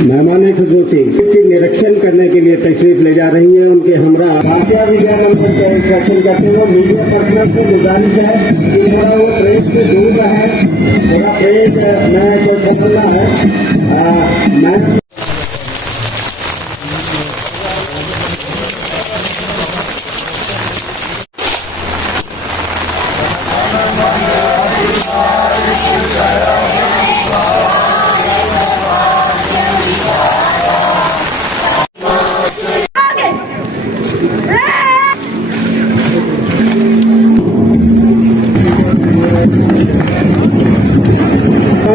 मेहमान खुसूसी के निरीक्षण करने के लिए तशरीफ ले जा रही है। उनके हमरा भाषा विद्या नंबर के इंस्ट्रक्शन करते हुए मीडिया पर्सनल को गुजारिश है कि थोड़ा वो प्रेस से दूर रहे, थोड़ा प्रेस में कोई बोलना है।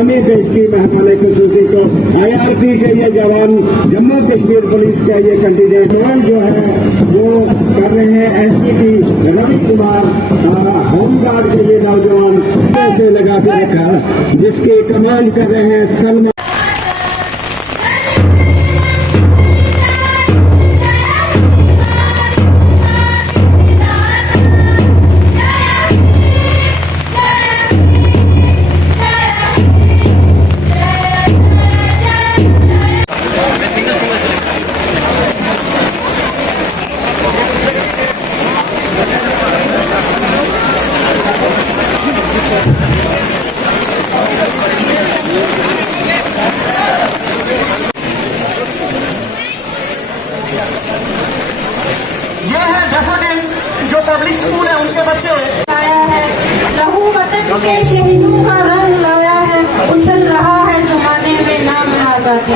मैं देश की मेहमान खुसूसी को IRP के ये जवान, जम्मू कश्मीर पुलिस का ये कंटीजेंट जो है वो कर रहे हैं। SPT रवि कुमार होमगार्ड के ये नौजवान से लगा के रखा, जिसकी कमांड कर रहे हैं सलमा। जो पब्लिक स्कूल है उनके बच्चे आया है, लहू वतन के शहीदों का रंग लाया है, उछल रहा है जमाने में नाम आजादी।